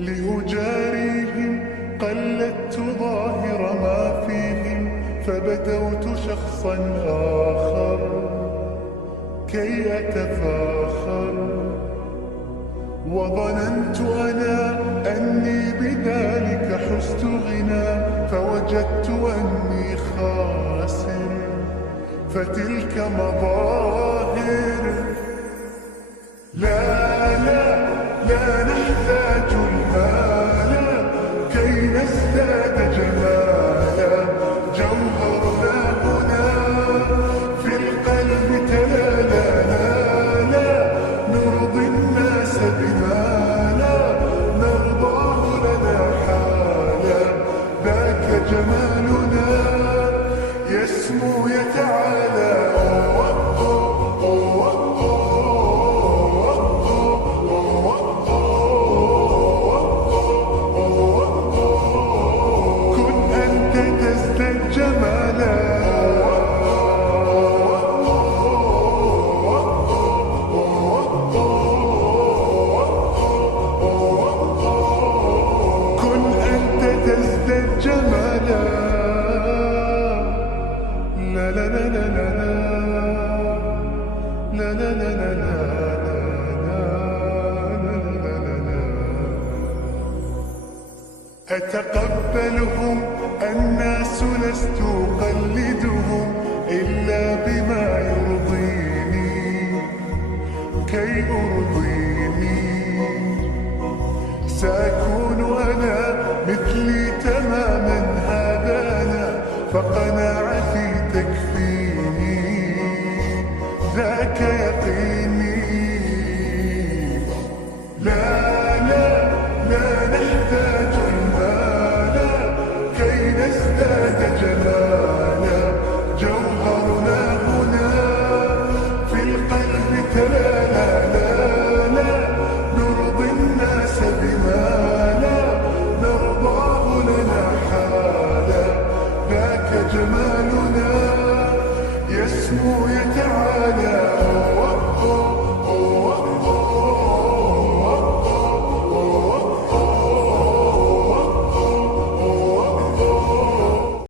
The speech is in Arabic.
لأجاريهم قلدت ظاهر ما فيهم، فبدوت شخصا آخر كي أتفاخر، وظننت أنا أني بذلك حزت غنى، فوجدت أني خاسر، فتلك مظاهر. لا لا لا نحتاج المال كي نزداد جمالا، جوهرنا هنا في القلب تلالا. لا لا نرضي الناس بما لا نرضاه لنا حالا، ذاك جمالنا يسمو يتعالى. أتقبلهم الناس لست أقلدهم إلا بما يرضيني كي أرضيني، سأكون أنا مثلي تماما، هذا أنا فقناعتي تكفيني، ذاك يقيني. لا لا لا نحتاج المال كي نزداد جمالا، جوهرنا هنا في القلب تلالا. لا لا نرضي الناس بما لا نرضاه لنا حالا، ذاك جمالنا يسمو